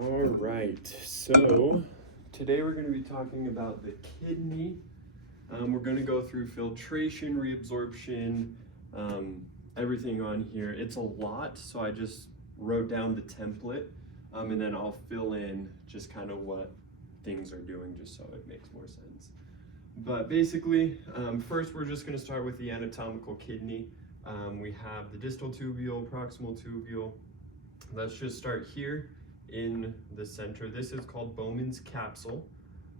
All right, so today we're going to be talking about the kidney. We're going to go through filtration, reabsorption, everything on here. It's a lot, so I just wrote down the template, and then I'll fill in just kind of what things are doing just so it makes more sense. But basically, first we're just going to start with the anatomical kidney. We have the distal tubule, proximal tubule. Let's just start here in the center. This is called Bowman's capsule.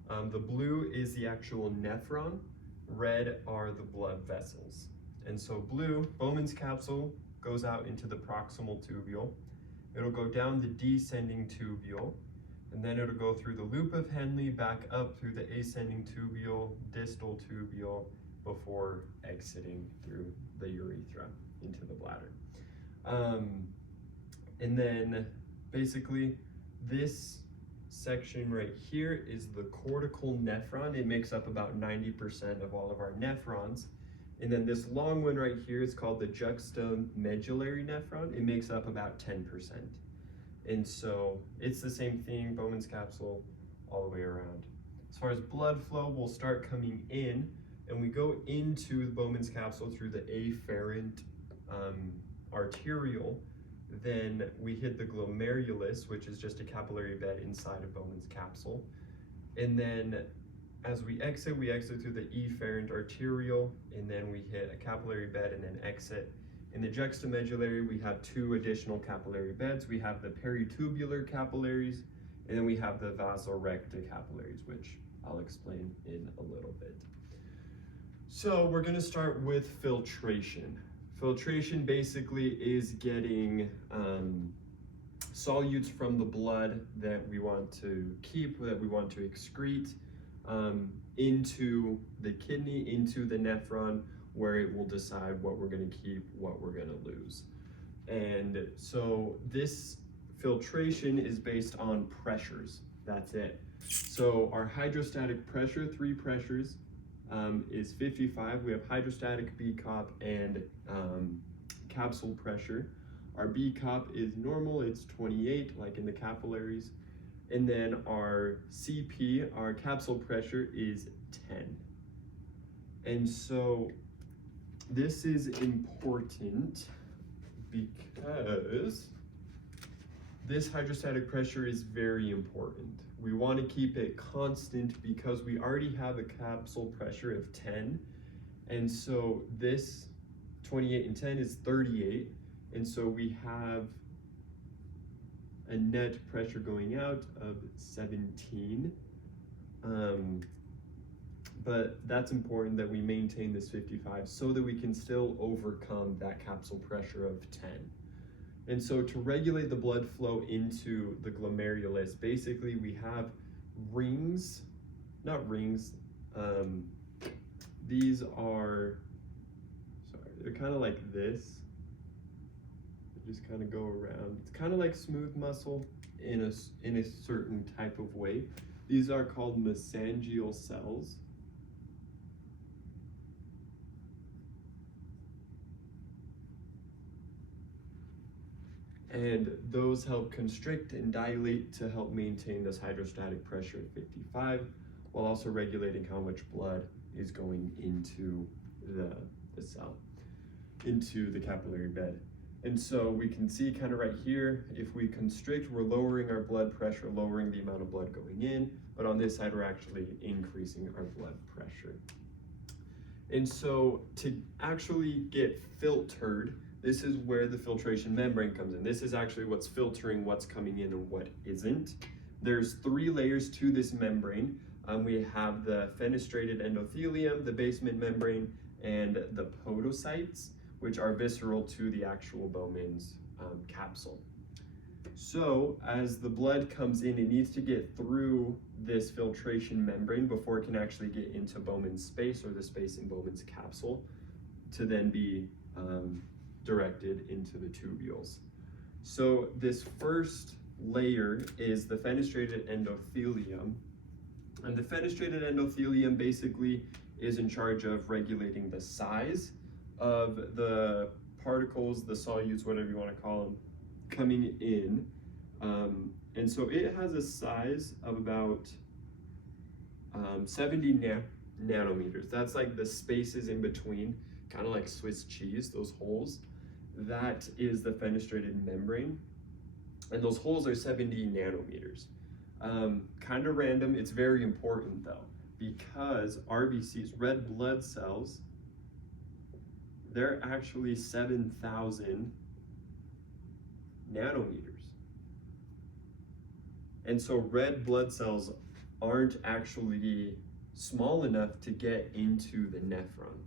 The blue is the actual nephron, red are the blood vessels. And so blue, Bowman's capsule, goes out into the proximal tubule. It'll go down the descending tubule, and then it'll go through the loop of Henle, back up through the ascending tubule, distal tubule, before exiting through the urethra into the bladder. And then basically this section right here is the cortical nephron. It makes up about 90% of all of our nephrons. And then this long one right here is called the juxtamedullary nephron. It makes up about 10%. And so it's the same thing, Bowman's capsule, all the way around. As far as blood flow, we'll start coming in, and we go into the Bowman's capsule through the afferent arteriole. Then we hit the glomerulus, which is just a capillary bed inside of Bowman's capsule. And then as we exit through the efferent arteriole, and then we hit a capillary bed and then exit. In the juxtamedullary, we have two additional capillary beds. We have the peritubular capillaries, and then we have the vasorecta capillaries, which I'll explain in a little bit. So we're gonna start with filtration. Filtration basically is getting solutes from the blood that we want to keep, that we want to excrete, into the kidney, into the nephron, where it will decide what we're going to keep, what we're going to lose. And so this filtration is based on pressures. That's it. So our hydrostatic pressure, 3 pressures, is 55. We have hydrostatic B cup and capsule pressure. Our B cup is normal, it's 28, like in the capillaries. And then our CP, our capsule pressure, is 10. And so this is important because this hydrostatic pressure is very important. We want to keep it constant because we already have a capsule pressure of 10. And so this 28 and 10 is 38. And so we have a net pressure going out of 17. But that's important that we maintain this 55 so that we can still overcome that capsule pressure of 10. And so to regulate the blood flow into the glomerulus, basically we have rings, not rings, these are, they're kind of like this. They just kind of go around. It's kind of like smooth muscle in a certain type of way. These are called mesangial cells. And those help constrict and dilate to help maintain this hydrostatic pressure at 55, while also regulating how much blood is going into the cell, into the capillary bed. And so we can see kind of right here, if we constrict, we're lowering our blood pressure, lowering the amount of blood going in, but on this side, we're actually increasing our blood pressure. And so to actually get filtered, this is where the filtration membrane comes in. This is actually what's filtering what's coming in and what isn't. There's 3 layers to this membrane. We have the fenestrated endothelium, the basement membrane, and the podocytes, which are visceral to the actual Bowman's capsule. So as the blood comes in, it needs to get through this filtration membrane before it can actually get into Bowman's space, or the space in Bowman's capsule, to then be directed into the tubules. So this first layer is the fenestrated endothelium. And the fenestrated endothelium basically is in charge of regulating the size of the particles, the solutes, whatever you want to call them, coming in. And so it has a size of about 70 nanometers. That's like the spaces in between, kind of like Swiss cheese, those holes. That is the fenestrated membrane. And those holes are 70 nanometers. Kind of random, it's very important though, because RBCs, red blood cells, they're actually 7,000 nanometers. And so red blood cells aren't actually small enough to get into the nephron,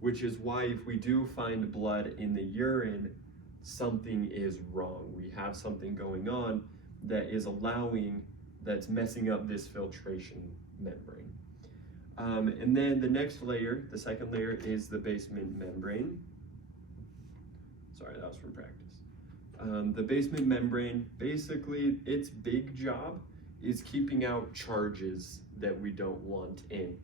which is why if we do find blood in the urine, something is wrong. We have something going on that is that's messing up this filtration membrane. And then the next layer, the second layer, is the basement membrane. Sorry, that was from practice. The basement membrane, basically its big job is keeping out charges that we don't want in.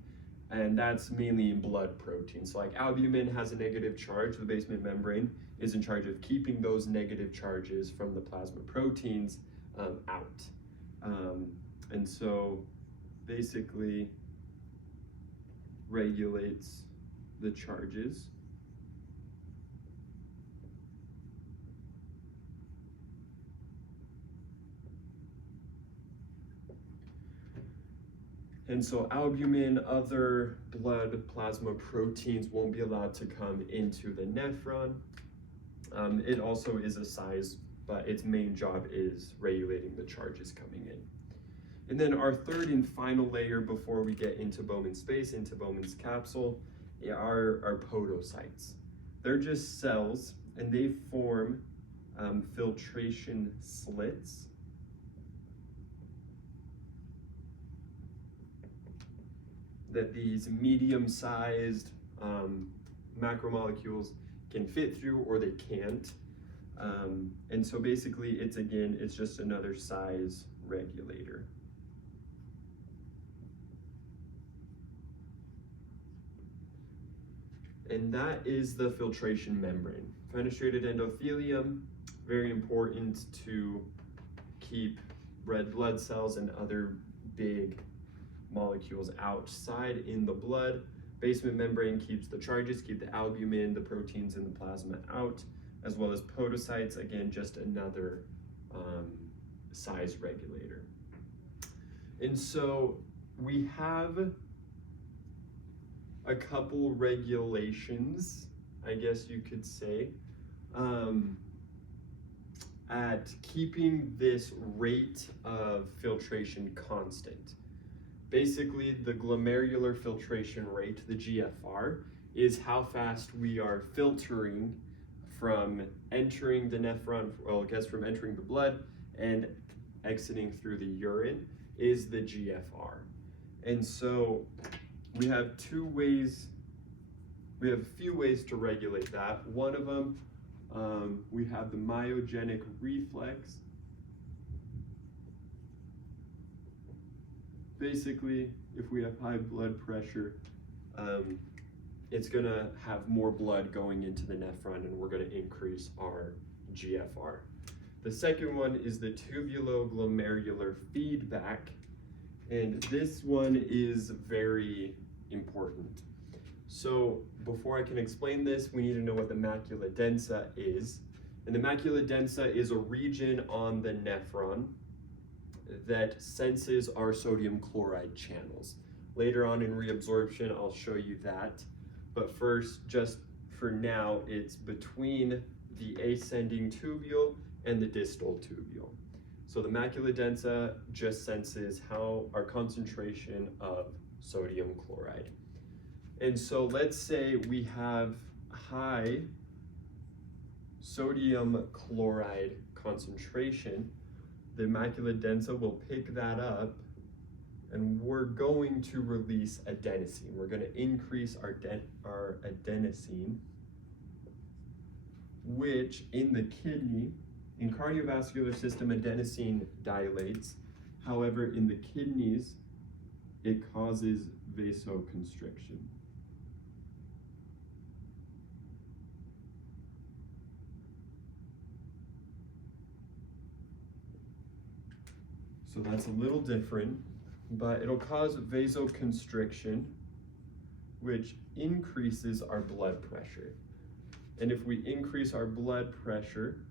And that's mainly in blood proteins. So like albumin has a negative charge, the basement membrane is in charge of keeping those negative charges from the plasma proteins out. And so basically regulates the charges. And so albumin, other blood plasma proteins won't be allowed to come into the nephron. It also is a size, but its main job is regulating the charges coming in. And then our third and final layer before we get into Bowman's space, into Bowman's capsule, are podocytes. They're just cells, and they form filtration slits. That these medium-sized macromolecules can fit through, or they can't. And so basically, it's just another size regulator. And that is the filtration membrane. Fenestrated endothelium, very important to keep red blood cells and other big molecules outside in the blood. Basement membrane keeps the charges, keep the albumin, the proteins in the plasma out, as well as podocytes, again, just another size regulator. And so we have a couple regulations, I guess you could say, at keeping this rate of filtration constant. Basically, the glomerular filtration rate, the GFR, is how fast we are filtering from entering the nephron, well, I guess from entering the blood and exiting through the urine, is the GFR. And so we have a few ways to regulate that. One of them, we have the myogenic reflex. Basically, if we have high blood pressure, it's gonna have more blood going into the nephron, and we're gonna increase our GFR. The second one is the tubuloglomerular feedback, and this one is very important. So before I can explain this, we need to know what the macula densa is. And the macula densa is a region on the nephron that senses our sodium chloride channels. Later on in reabsorption, I'll show you that. But first, just for now, it's between the ascending tubule and the distal tubule. So the macula densa just senses our concentration of sodium chloride. And so let's say we have high sodium chloride concentration, the macula densa will pick that up, and we're going to release adenosine. We're going to increase our adenosine, which in the kidney, in cardiovascular system, adenosine dilates. However, in the kidneys, it causes vasoconstriction. So that's a little different, but it'll cause vasoconstriction, which increases our blood pressure. And if we increase our blood pressure,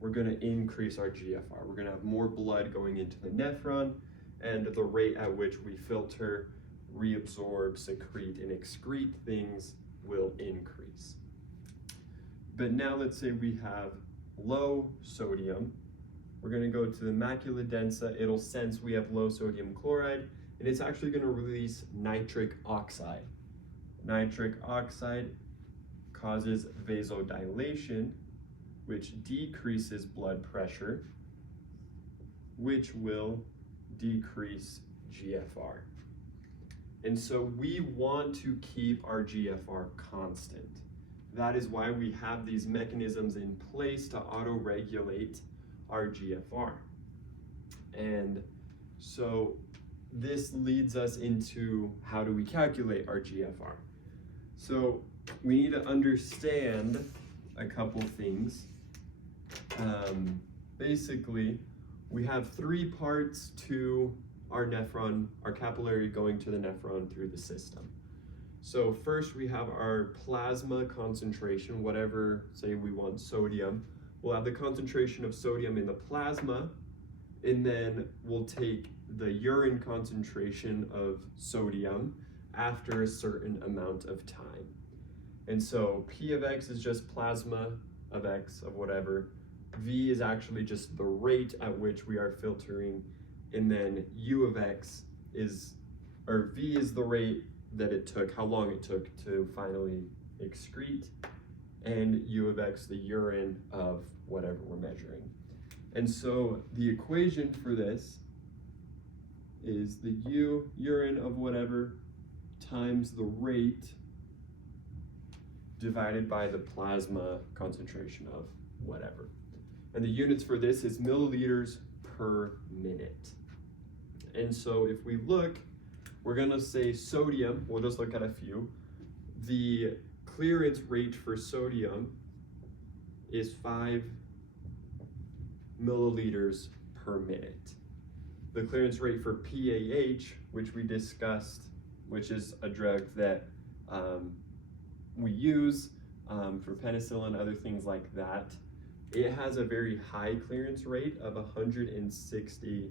we're going to increase our GFR. We're going to have more blood going into the nephron, and the rate at which we filter, reabsorb, secrete, and excrete things will increase. But now let's say we have low sodium. We're going to go to the macula densa. It'll sense we have low sodium chloride, and it's actually going to release nitric oxide. Nitric oxide causes vasodilation, which decreases blood pressure, which will decrease GFR. And so we want to keep our GFR constant. That is why we have these mechanisms in place to auto-regulate our GFR. And so this leads us into how do we calculate our GFR. So we need to understand a couple things. Basically, we have 3 parts to our nephron, our capillary going to the nephron through the system. So first we have our plasma concentration, whatever, say we want sodium. We'll have the concentration of sodium in the plasma, and then we'll take the urine concentration of sodium after a certain amount of time. And so P of X is just plasma of X of whatever. V is actually just the rate at which we are filtering, and then U of X is, or V is the rate that it took, how long it took to finally excrete, and U of X, the urine of whatever we're measuring. And so the equation for this is the U, urine of whatever, times the rate divided by the plasma concentration of whatever. And the units for this is milliliters per minute. And so if we look, we're gonna say sodium, we'll just look at a few. The clearance rate for sodium is 5 milliliters per minute. The clearance rate for PAH, which we discussed, which is a drug that we use for penicillin, other things like that, it has a very high clearance rate of 160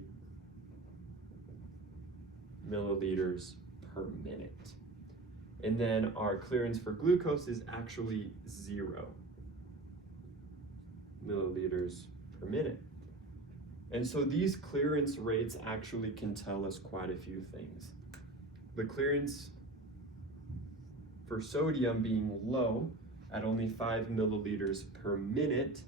milliliters per minute. And then our clearance for glucose is actually 0 milliliters per minute. And so these clearance rates actually can tell us quite a few things. The clearance for sodium being low at only 5 milliliters per minute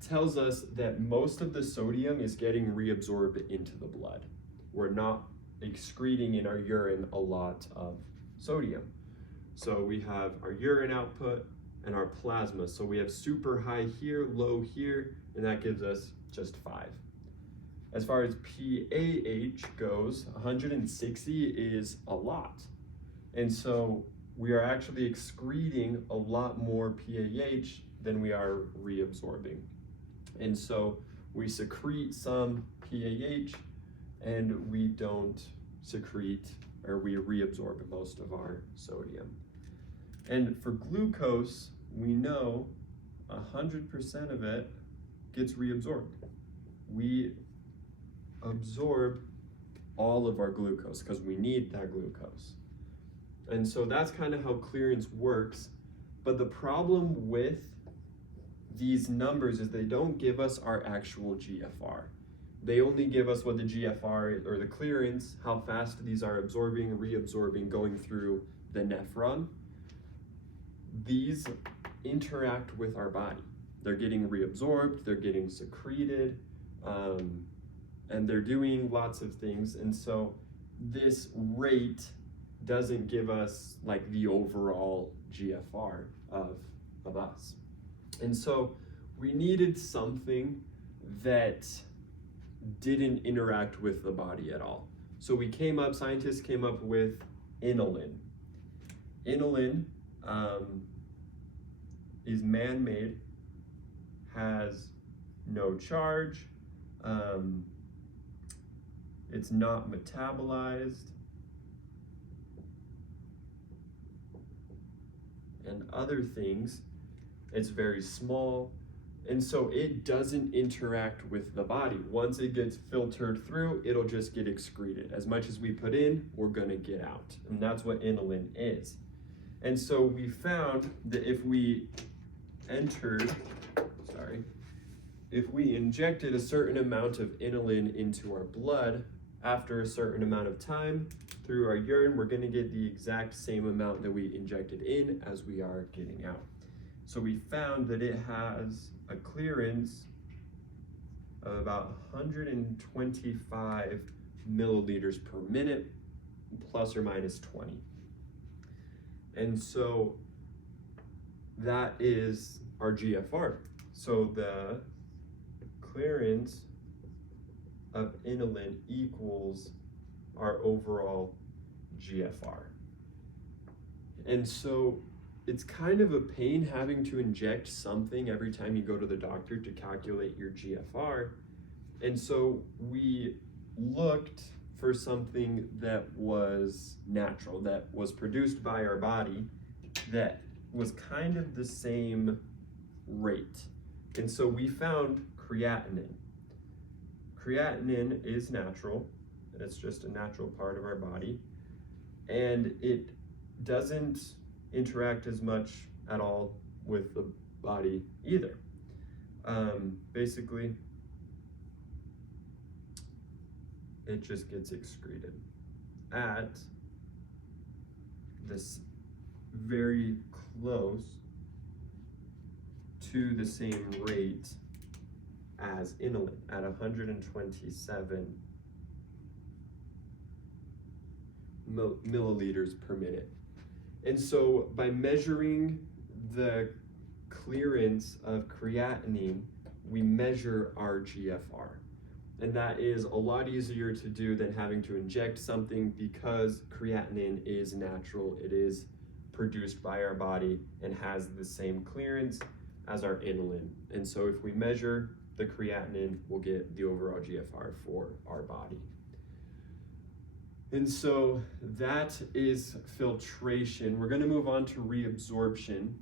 tells us that most of the sodium is getting reabsorbed into the blood. We're not excreting in our urine a lot of sodium. So we have our urine output and our plasma. So we have super high here, low here, and that gives us just 5. As far as PAH goes, 160 is a lot. And so we are actually excreting a lot more PAH than we are reabsorbing. And so we secrete some PAH and we don't secrete, or we reabsorb most of our sodium. And for glucose, we know 100% of it gets reabsorbed. We absorb all of our glucose because we need that glucose. And so that's kind of how clearance works. But the problem with these numbers is they don't give us our actual GFR. They only give us what the GFR, or the clearance, how fast these are absorbing, reabsorbing, going through the nephron. These interact with our body. They're getting reabsorbed, they're getting secreted, and they're doing lots of things. And so this rate doesn't give us like the overall GFR of us. And so we needed something that didn't interact with the body at all. So scientists came up with inulin. Inulin is man-made, has no charge, it's not metabolized, and other things. It's very small, and so it doesn't interact with the body. Once it gets filtered through, it'll just get excreted. As much as we put in, we're gonna get out, and that's what inulin is. And so we found that if we injected a certain amount of inulin into our blood after a certain amount of time through our urine, we're gonna get the exact same amount that we injected in as we are getting out. So we found that it has a clearance of about 125 milliliters per minute, plus or minus 20. And so that is our GFR. So the clearance of inulin equals our overall GFR. And so it's kind of a pain having to inject something every time you go to the doctor to calculate your GFR. And so we looked for something that was natural, that was produced by our body, that was kind of the same rate. And so we found creatinine. Creatinine is natural, and it's just a natural part of our body, and it doesn't interact as much at all with the body either. Basically, it just gets excreted at this very close to the same rate as inulin at 127 milliliters per minute. And so by measuring the clearance of creatinine, we measure our GFR. And that is a lot easier to do than having to inject something, because creatinine is natural. It is produced by our body and has the same clearance as our inulin. And so if we measure the creatinine, we'll get the overall GFR for our body. And so that is filtration. We're going to move on to reabsorption,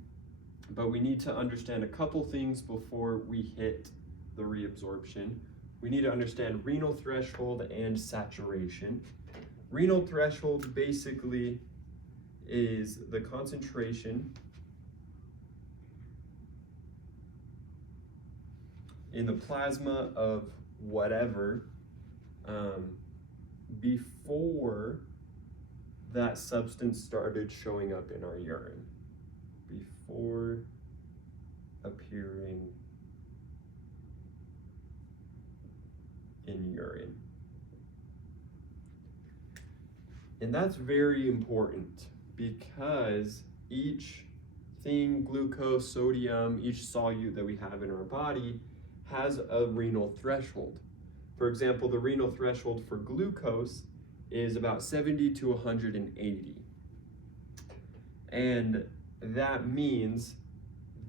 but we need to understand a couple things before we hit the reabsorption. We need to understand renal threshold and saturation. Renal threshold basically is the concentration in the plasma of whatever before that substance started showing up in our urine, before appearing in urine. And that's very important, because each thing, glucose, sodium, each solute that we have in our body has a renal threshold. For example, the renal threshold for glucose is about 70 to 180. And that means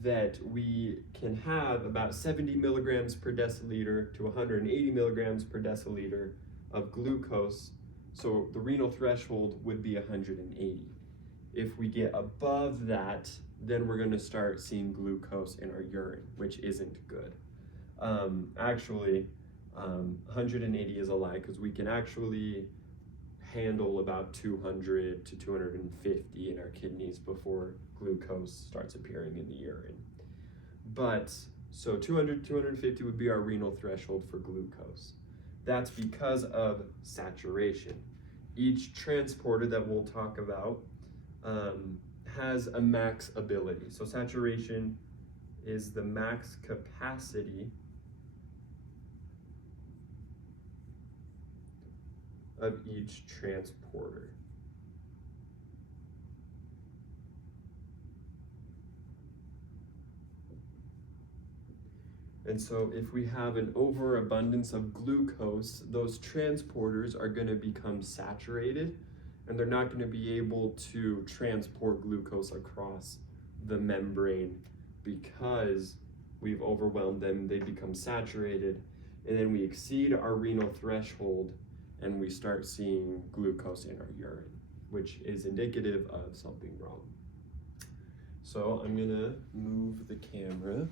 that we can have about 70 milligrams per deciliter to 180 milligrams per deciliter of glucose. So the renal threshold would be 180. If we get above that, then we're going to start seeing glucose in our urine, which isn't good. Actually, 180 is a lie, because we can actually handle about 200 to 250 in our kidneys before glucose starts appearing in the urine. But so 200, 250 would be our renal threshold for glucose. That's because of saturation. Each transporter that we'll talk about has a max ability. So saturation is the max capacity of each transporter. And so if we have an overabundance of glucose, those transporters are going to become saturated, and they're not going to be able to transport glucose across the membrane because we've overwhelmed them. They become saturated, and then we exceed our renal threshold, and we start seeing glucose in our urine, which is indicative of something wrong. So I'm gonna move the camera.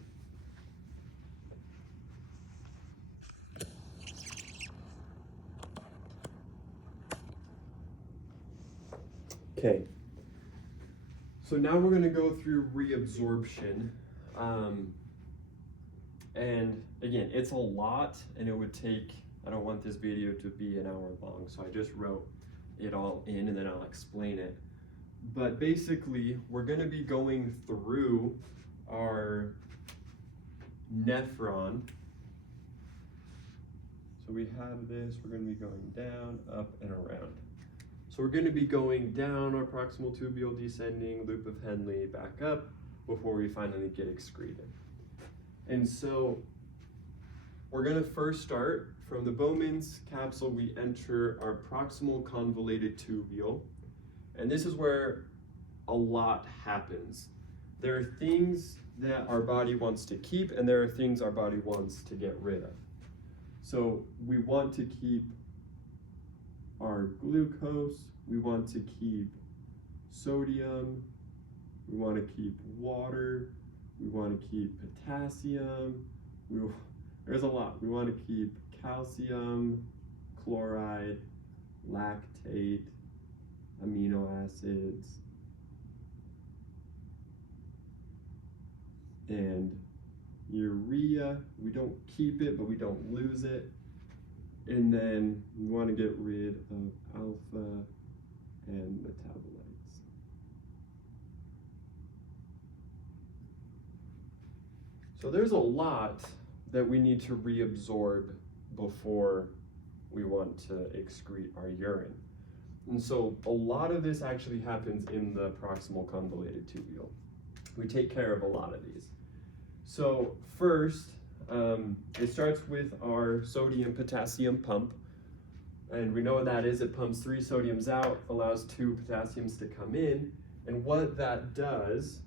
Okay, so now we're gonna go through reabsorption. And again, it's a lot, and it would take, I don't want this video to be an hour long, so I just wrote it all in and then I'll explain it. But basically, we're gonna be going through our nephron. So we have this, we're gonna be going down, up, and around. So we're gonna be going down our proximal tubule, descending, loop of Henle, back up, before we finally get excreted. And so we're gonna first start from the Bowman's capsule. We enter our proximal convoluted tubule. And this is where a lot happens. There are things that our body wants to keep, and there are things our body wants to get rid of. So we want to keep our glucose, we want to keep sodium, we want to keep water, we want to keep potassium, there's a lot. We want to keep calcium, chloride, lactate, amino acids, and urea. We don't keep it, but we don't lose it. And then we want to get rid of alpha and metabolites. So there's a lot that we need to reabsorb before we want to excrete our urine. And so a lot of this actually happens in the proximal convoluted tubule. We take care of a lot of these. So first, it starts with our sodium potassium pump. And we know what that is. It pumps 3 sodiums out, allows 2 potassiums to come in. And what that does,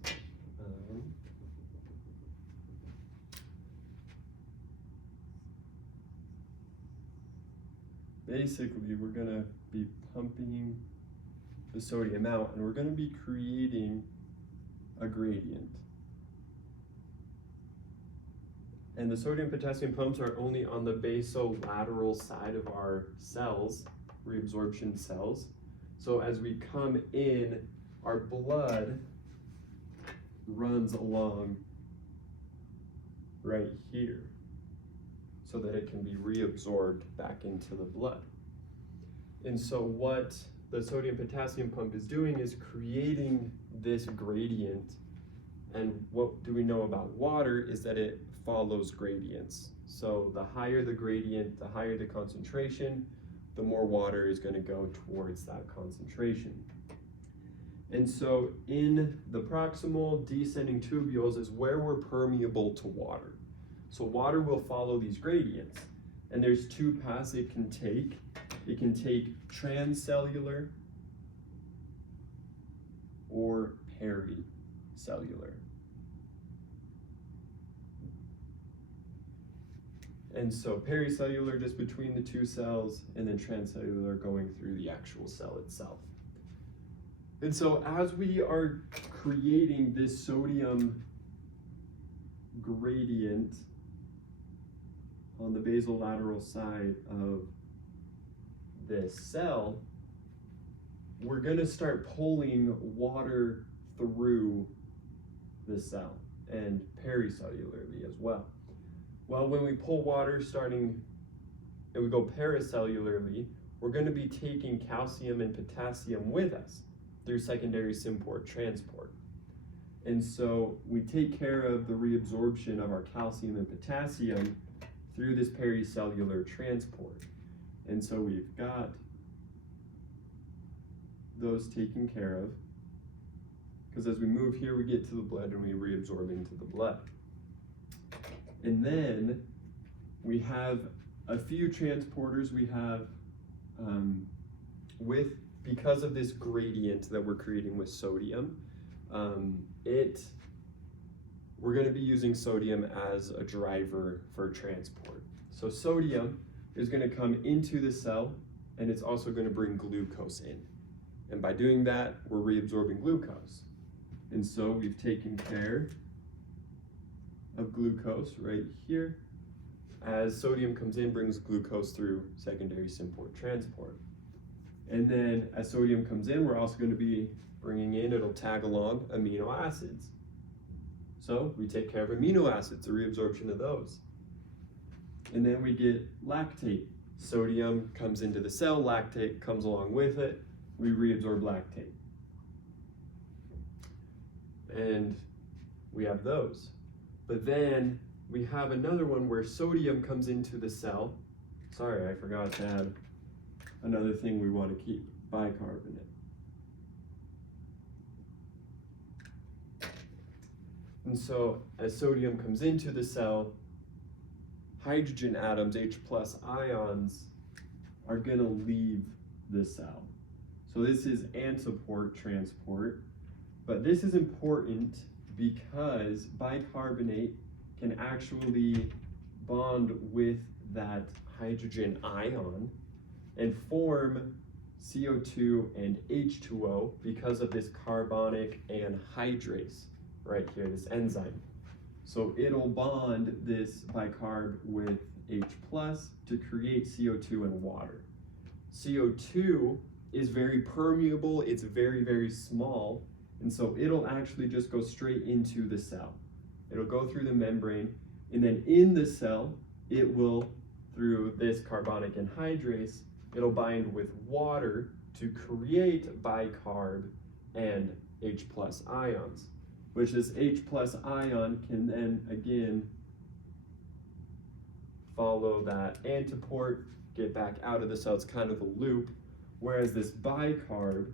basically we're gonna be pumping the sodium out, and we're gonna be creating a gradient. And the sodium potassium pumps are only on the basolateral side of our cells, reabsorption cells. So as we come in, our blood runs along right here so that it can be reabsorbed back into the blood. And so what the sodium potassium pump is doing is creating this gradient. And what do we know about water is that it follows gradients. So the higher the gradient, the higher the concentration, the more water is going to go towards that concentration. And so in the proximal descending tubules is where we're permeable to water. So water will follow these gradients. And there's 2 paths it can take. It can take transcellular or pericellular. And so pericellular just between the 2 cells, and then transcellular going through the actual cell itself. And so as we are creating this sodium gradient on the basolateral side of this cell, we're gonna start pulling water through the cell, and pericellularly as well. Well, when we pull water starting, and we go pericellularly, we're gonna be taking calcium and potassium with us through secondary symport transport. And so we take care of the reabsorption of our calcium and potassium through this pericellular transport. And so we've got those taken care of, because as we move here, we get to the blood and we reabsorb into the blood. And then we have a few transporters we have because of this gradient that we're creating with sodium, we're going to be using sodium as a driver for transport. So sodium is going to come into the cell and it's also going to bring glucose in. And by doing that, we're reabsorbing glucose. And so we've taken care of glucose right here. As sodium comes in, brings glucose through secondary symport transport. And then as sodium comes in, we're also going to be bringing in, it'll tag along amino acids. So we take care of amino acids, the reabsorption of those. And then we get lactate. Sodium comes into the cell, lactate comes along with it, we reabsorb lactate. And we have those. But then we have another one where sodium comes into the cell. Sorry, I forgot to add another thing we want to keep, bicarbonate. And so as sodium comes into the cell, hydrogen atoms, H+ ions, are going to leave the cell. So this is antiport transport, but this is important because bicarbonate can actually bond with that hydrogen ion and form CO2 and H2O because of this carbonic anhydrase right here, this enzyme. So it'll bond this bicarb with H+ to create CO2 and water. CO2 is very permeable, it's very, very small, and so it'll actually just go straight into the cell. It'll go through the membrane, and then in the cell, it will, through this carbonic anhydrase, it'll bind with water to create bicarb and H+ ions, which this H+ ion can then again follow that antiport, get back out of the cell. It's kind of a loop, whereas this bicarb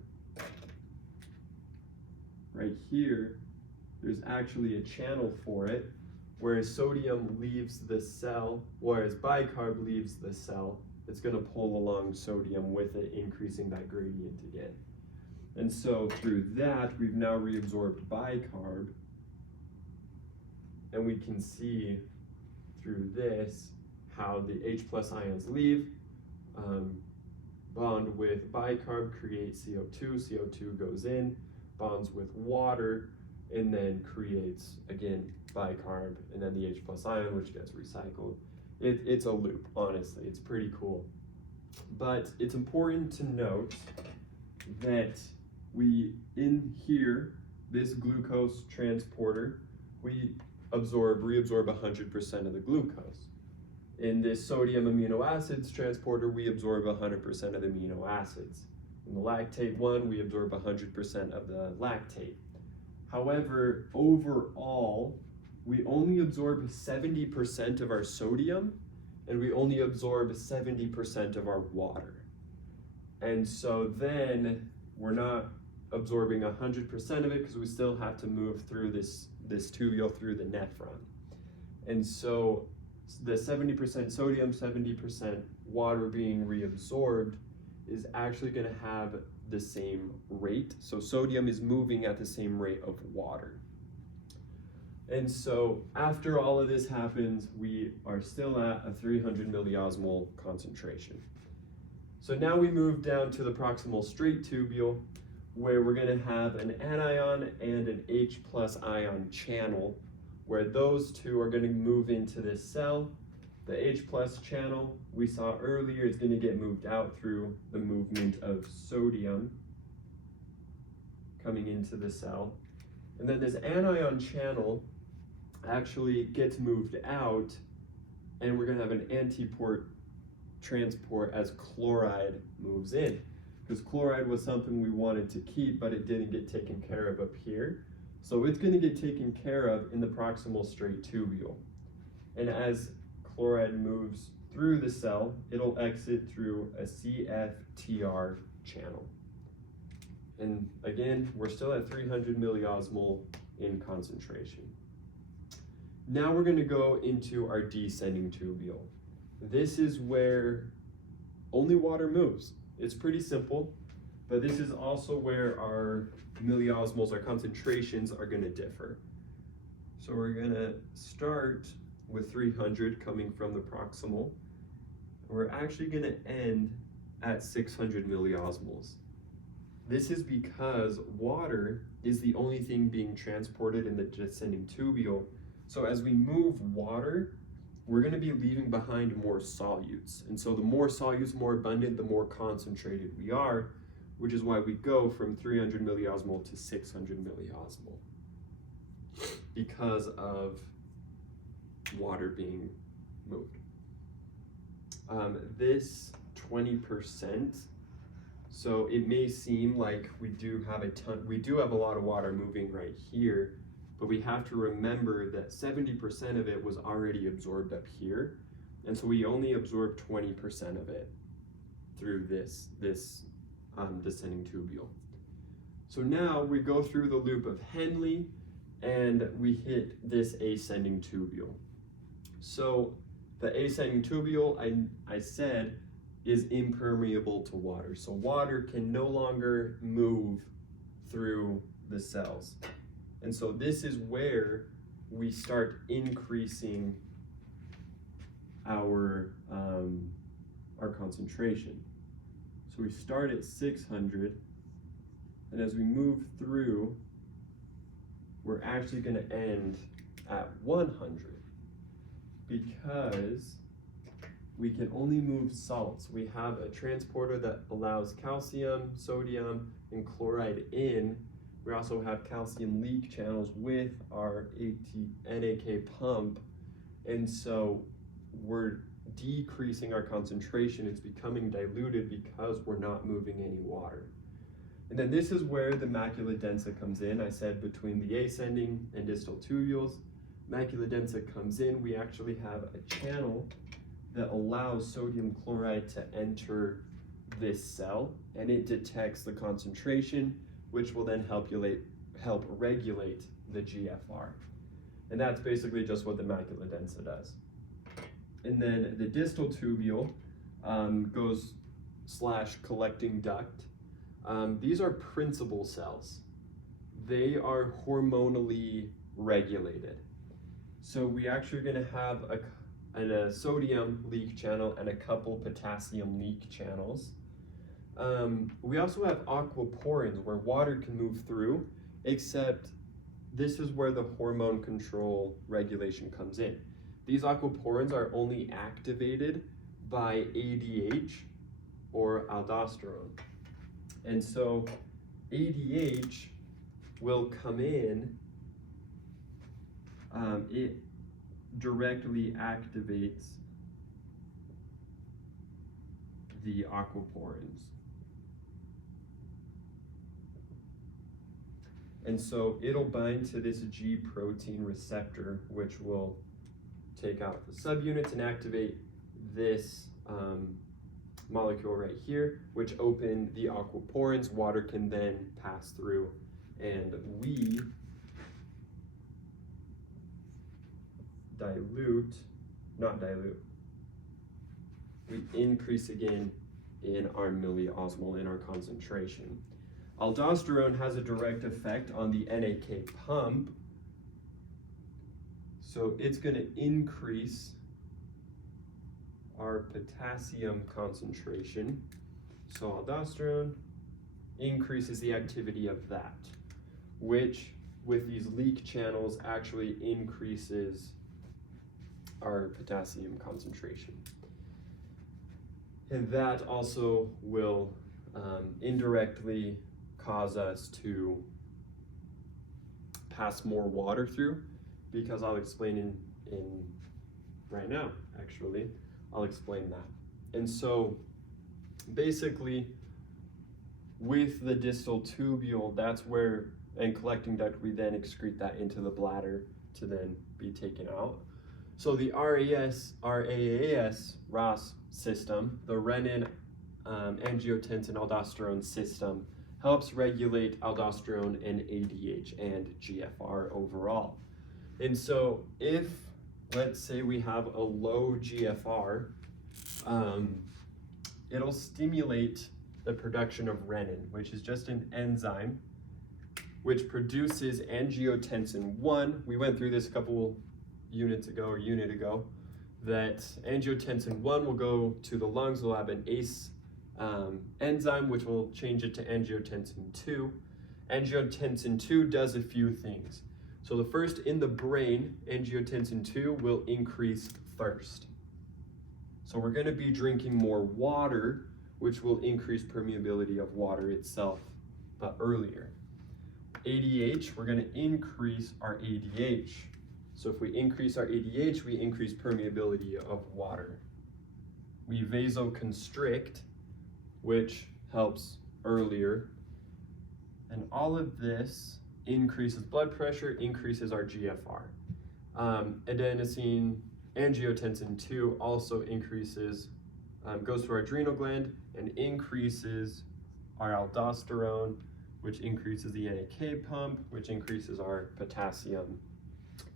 right here, there's actually a channel for it, whereas sodium leaves the cell, whereas bicarb leaves the cell, it's going to pull along sodium with it, increasing that gradient again. And so through that, we've now reabsorbed bicarb, and we can see through this how the H+ ions leave, bond with bicarb, create CO2, CO2 goes in, bonds with water, and then creates, again, bicarb, and then the H+ ion, which gets recycled. It's a loop, honestly. It's pretty cool. But it's important to note that we, in here, this glucose transporter, we reabsorb 100% of the glucose. In this sodium amino acids transporter, we absorb 100% of the amino acids. In the lactate one, we absorb 100% of the lactate. However, overall, we only absorb 70% of our sodium, and we only absorb 70% of our water. And so then we're not absorbing 100% of it because we still have to move through this tubule through the nephron. And so the 70% sodium, 70% water being reabsorbed is actually going to have the same rate. So sodium is moving at the same rate of water. And so after all of this happens, we are still at a 300 milliosmol concentration. So now we move down to the proximal straight tubule, where we're going to have an anion and an H+ ion channel, where those two are going to move into this cell. The H+ channel we saw earlier is going to get moved out through the movement of sodium coming into the cell. And then this anion channel actually gets moved out, and we're going to have an antiport transport as chloride moves in. Because chloride was something we wanted to keep, but it didn't get taken care of up here. So it's going to get taken care of in the proximal straight tubule. And as chloride moves through the cell, it'll exit through a CFTR channel. And again, we're still at 300 milliosmol in concentration. Now we're going to go into our descending tubule. This is where only water moves. It's pretty simple, but this is also where our milliosmols, our concentrations, are going to differ. So we're going to start with 300 coming from the proximal. We're actually going to end at 600 milliosmoles. This is because water is the only thing being transported in the descending tubule. So as we move water, we're going to be leaving behind more solutes. And so the more solutes, more abundant, the more concentrated we are, which is why we go from 300 milliosmol to 600 milliosmol, because of water being moved. This 20%, so it may seem like we do have a lot of water moving right here, but we have to remember that 70% of it was already absorbed up here, and so we only absorb 20% of it through this descending tubule. So now we go through the loop of Henle, and we hit this ascending tubule. So the ascending tubule, I said, is impermeable to water. So water can no longer move through the cells. And so this is where we start increasing our concentration. So we start at 600, and as we move through, we're actually going to end at 100, because we can only move salts. We have a transporter that allows calcium, sodium, and chloride in. We also have calcium leak channels with our NAK pump, and so we're decreasing our concentration. It's becoming diluted because we're not moving any water. And then this is where the macula densa comes in. I said between the ascending and distal tubules, macula densa comes in. We actually have a channel that allows sodium chloride to enter this cell, and it detects the concentration, which will then help regulate the GFR. And that's basically just what the macula densa does. And then the distal tubule goes / collecting duct. These are principal cells. They are hormonally regulated. So we actually are going to have a sodium leak channel and a couple potassium leak channels. We also have aquaporins where water can move through, except this is where the hormone control regulation comes in. These aquaporins are only activated by ADH or aldosterone. And so ADH will come in, it directly activates the aquaporins. And so it'll bind to this G protein receptor, which will take out the subunits and activate this molecule right here, which open the aquaporins. Water can then pass through, and we we increase again in our milliosmol, in our concentration. Aldosterone has a direct effect on the NAK pump, so it's going to increase our potassium concentration. So aldosterone increases the activity of that, which with these leak channels actually increases our potassium concentration. And that also will indirectly cause us to pass more water through, because I'll explain in right now, actually. I'll explain that. And so basically with the distal tubule, that's where, and collecting duct, we then excrete that into the bladder to then be taken out. So the RAS system, the renin, angiotensin aldosterone system, helps regulate aldosterone and ADH and GFR overall. And so if, let's say we have a low GFR, it'll stimulate the production of renin, which is just an enzyme which produces angiotensin 1. We went through this a couple unit ago, that angiotensin 1 will go to the lungs, will have an ACE enzyme, which will change it to angiotensin 2. Angiotensin 2 does a few things. So the first, in the brain, angiotensin 2 will increase thirst. So we're going to be drinking more water, which will increase permeability of water itself earlier. ADH, we're going to increase our ADH. So if we increase our ADH, we increase permeability of water. We vasoconstrict, which helps earlier. And all of this increases blood pressure, increases our GFR. Adenosine angiotensin 2 also increases, goes to our adrenal gland and increases our aldosterone, which increases the NAK pump, which increases our potassium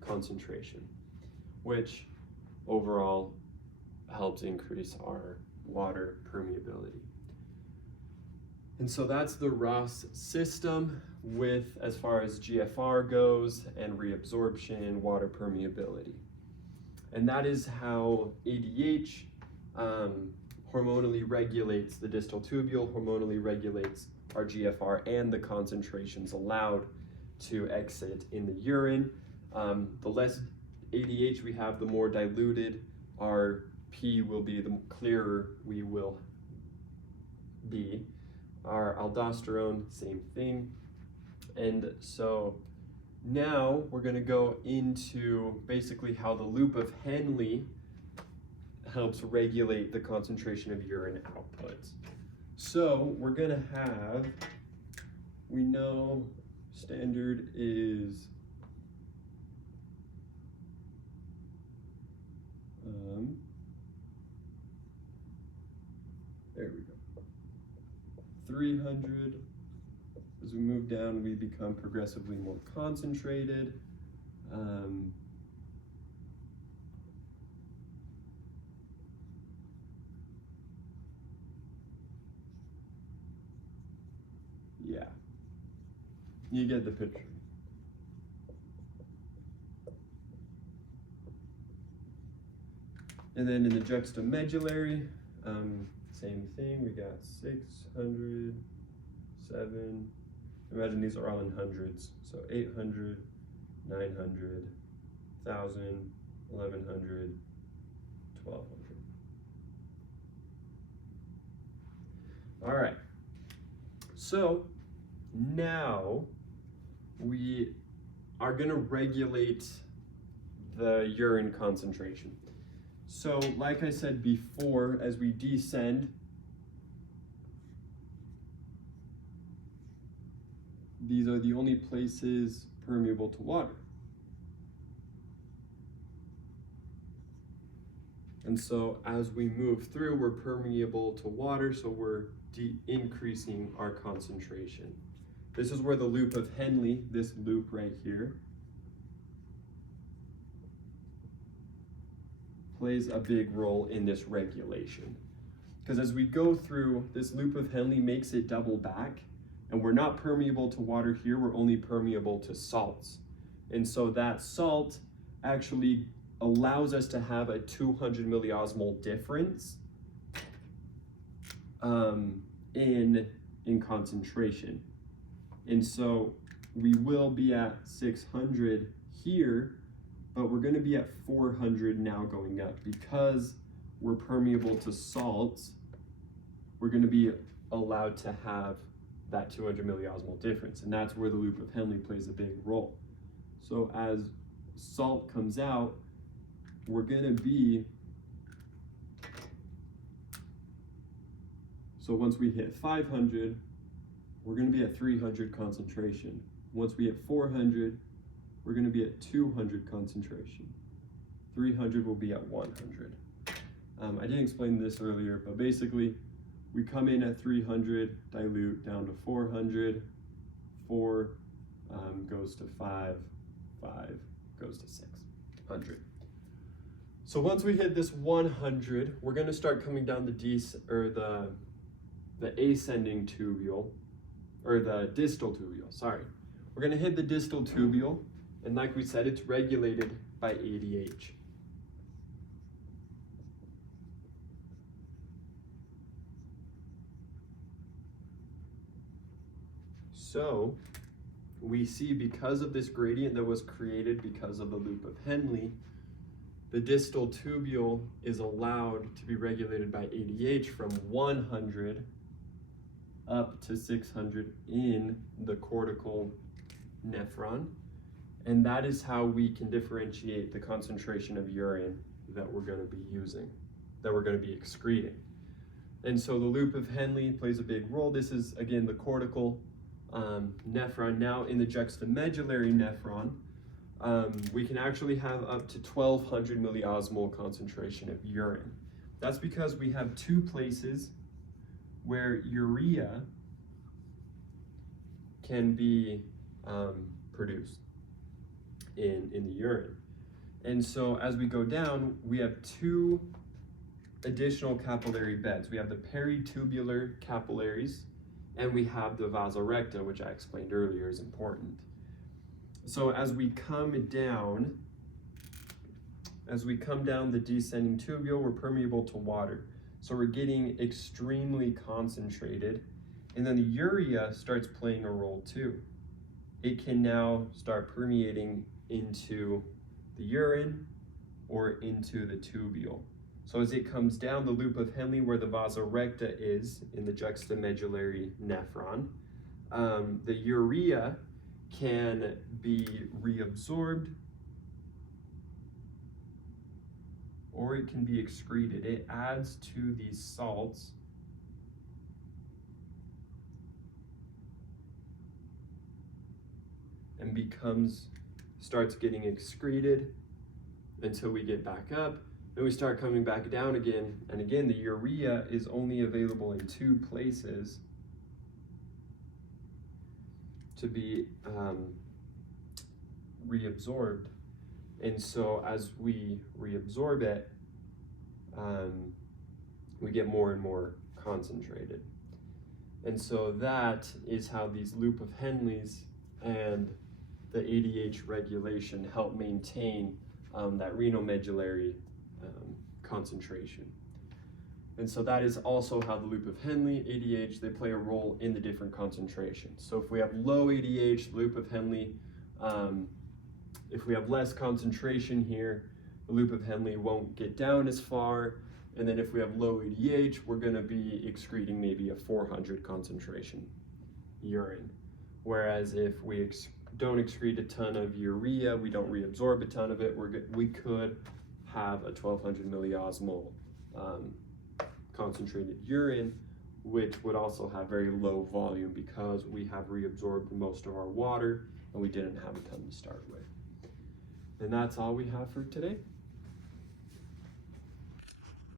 concentration, which overall helps increase our water permeability. And so that's the ROS system with, as far as GFR goes and reabsorption, water permeability. And that is how ADH hormonally regulates the distal tubule, hormonally regulates our GFR and the concentrations allowed to exit in the urine. The less ADH we have, the more diluted our P will be, the clearer we will be. Our aldosterone, same thing. And so now we're going to go into basically how the loop of Henle helps regulate the concentration of urine outputs. So we're going to have, we know standard is there we go, 300. As we move down, we become progressively more concentrated. Yeah, you get the picture. And then in the juxtamedullary, same thing, we got 600, 7, imagine these are all in hundreds, so 800, 900, 1,000, 1,100, 1,200. All right, so now we are gonna regulate the urine concentration. So like I said before, as we descend, these are the only places permeable to water. And so as we move through, we're permeable to water, so we're increasing our concentration. This is where the loop of Henle, this loop right here, plays a big role in this regulation. Because as we go through, this loop of Henle makes it double back, and we're not permeable to water here, we're only permeable to salts. And so that salt actually allows us to have a 200 milliosmol difference in concentration. And so we will be at 600 here, but we're going to be at 400 now going up. Because we're permeable to salts, we're going to be allowed to have that 200 milliosmol difference, and that's where the loop of Henle plays a big role. So as salt comes out, we're going to be, so once we hit 500, we're going to be at 300 concentration. Once we hit 400, we're going to be at 200 concentration. 300 will be at 100. I didn't explain this earlier, but basically we come in at 300, dilute down to 400, 4 goes to 5, 5 goes to 600. So once we hit this 100, we're going to start coming down the ascending tubule, or the distal tubule, sorry. We're going to hit the distal tubule, and like we said, it's regulated by ADH. so we see, because of this gradient that was created because of the loop of Henle, the distal tubule is allowed to be regulated by ADH from 100 up to 600 in the cortical nephron. And that is how we can differentiate the concentration of urine that we're going to be using, that we're going to be excreting. And so the loop of Henle plays a big role. This is, again, the cortical nephron. Now in the juxtamedullary nephron, we can actually have up to 1200 milliosmol concentration of urine. That's because we have two places where urea can be produced in the urine. And so as we go down, we have two additional capillary beds. We have the peritubular capillaries, and we have the vasa recta, which I explained earlier is important. So as we come down the descending tubule, we're permeable to water. So we're getting extremely concentrated, and then the urea starts playing a role too. It can now start permeating into the urine or into the tubule. So as it comes down the loop of Henle, where the vasa recta is in the juxtamedullary nephron, the urea can be reabsorbed or it can be excreted. It adds to these salts and starts getting excreted until we get back up. Then we start coming back down again, and again the urea is only available in two places to be reabsorbed. And so as we reabsorb it, we get more and more concentrated. And so that is how these loop of Henle's and the ADH regulation help maintain that renomedullary concentration. And so that is also how the loop of Henle, ADH, they play a role in the different concentrations. So if we have low ADH, loop of Henle, if we have less concentration here, the loop of Henle won't get down as far. And then if we have low ADH, we're going to be excreting maybe a 400 concentration urine. Whereas if we don't excrete a ton of urea, we don't reabsorb a ton of it, we could have a 1200 milliosmol concentrated urine, which would also have very low volume because we have reabsorbed most of our water and we didn't have a ton to start with. And that's all we have for today.